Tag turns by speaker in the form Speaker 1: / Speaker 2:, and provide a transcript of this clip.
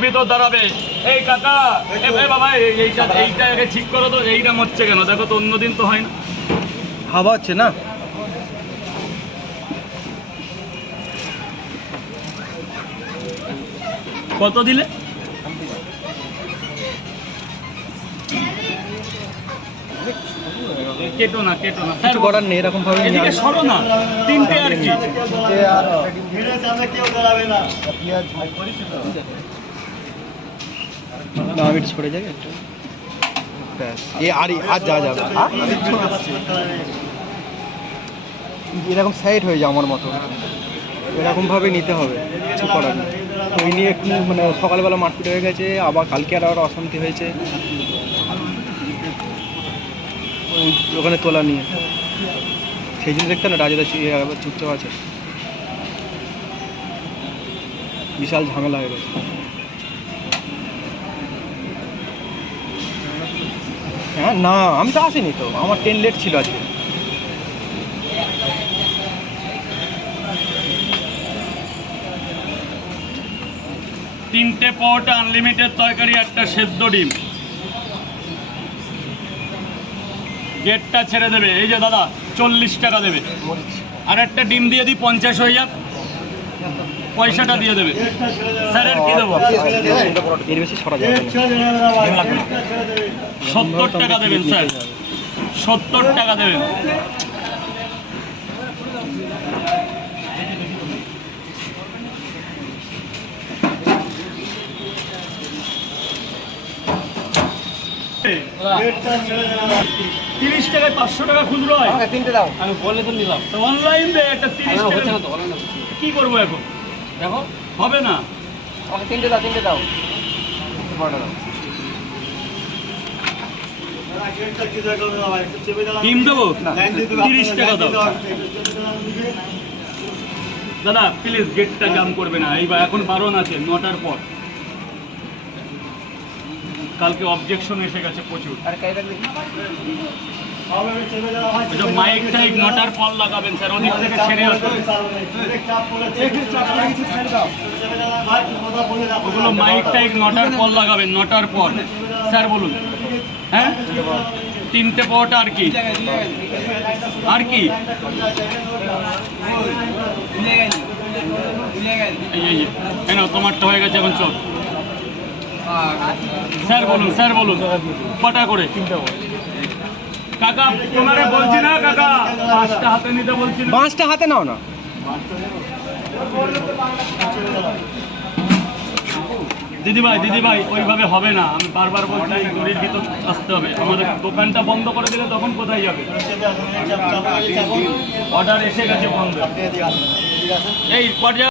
Speaker 1: ভিতর দাঁড়াবে। এই কাকা এ ভাই বাবা এই- এইটা এইটা আগে ঠিক করো তো এইটা হচ্ছে কেন? দেখো তো অন্যদিন তো হয় না।
Speaker 2: হাওয়া হচ্ছে না?
Speaker 1: কত দিলে? কেটো না কেটো না।
Speaker 2: কিছু করার নেই এরকম ভাবে
Speaker 1: এদিকে সরো না তিনটে আর কি।
Speaker 2: না। ব্যাস। এ, আর যা যাবে? এরকম সাইড হয়ে যায় আমার মতো। এরকম ভাবে নিতে হবে। কিছু করার নেই। ওই নিয়ে একটু মানে সকালবেলা মারপিট হয়ে গেছে, আবার কালকে আর আবার অশান্তি হয়েছে। ওখানে তোলা নিয়ে। সেই জন্য দেখতে না রাজাদা চুপচাপ আছে। বিশাল ঝামেলা হয়ে গেছে। হ্যাঁ না আমি তো আসিনি তো। আমার ট্রেন লেট ছিল আজকে।
Speaker 1: তিনটে পরোটা আনলিমিটেড তরকারি একটা সেদ্ধ ডিম। গেটটা ছেড়ে দেবে। এই যে দাদা চল্লিশ টাকা দেবে। আর একটা ডিম দিয়ে দিই পঞ্চাশ হয়ে যাক। পয়সাটা দিয়ে দেবে। স্যারের কি দেবো?
Speaker 2: এর বেশি সরা যাবে
Speaker 1: সত্তর টাকা দেবেন স্যার। সত্তর টাকা দেবেন। তিরিশ টাকায় পাঁচশো টাকা খুচরো হয়।
Speaker 2: তিনটে দাও।
Speaker 3: আমি বলে তো নিলাম।
Speaker 1: তো অনলাইন দে একটা তিরিশ টাকা।
Speaker 3: না
Speaker 1: কি করব এখন?
Speaker 3: দেখো।
Speaker 1: হবে না।
Speaker 3: তিনটে দাও তিনটে দাও। বড়টা দাও।
Speaker 1: ডিম দেবো? তিরিশ টাকা দাও। দাদা প্লিজ গেটটা জাম করবে না। এই বা- এখন বারণ আছে নটার পর। কালকে অবজেকশন এসে গেছে প্রচুর। মাইক টাইক নটার পর লাগাবেন স্যার ওদিক থেকে ছেড়ে আসবে ওগুলো মাইক টাইক নটার পর লাগাবেন নটার পর। স্যার বলুন। হ্যাঁ? তিনটে পরোটা আর কি? আর কি? কেন তোমারটা হয়ে গেছে, এখন চল। স্যার বলুন স্যার বলুন, কটা করে? কাকা, তোমারে বলছি না, কাকা, পাঁচটা হাতে নিতে বলছি
Speaker 2: বাঁশটা হাতে নাও না।
Speaker 1: দিদি ভাই দিদি ভাই ওইভাবে হবে না আমি বারবার বলছি এই গলির ভিতর আসতে হবে আমাদের দোকানটা বন্ধ করে দিলে তখন কোথায় যাবে অর্ডার এসে গেছে বন্ধ এই পর্যায়ে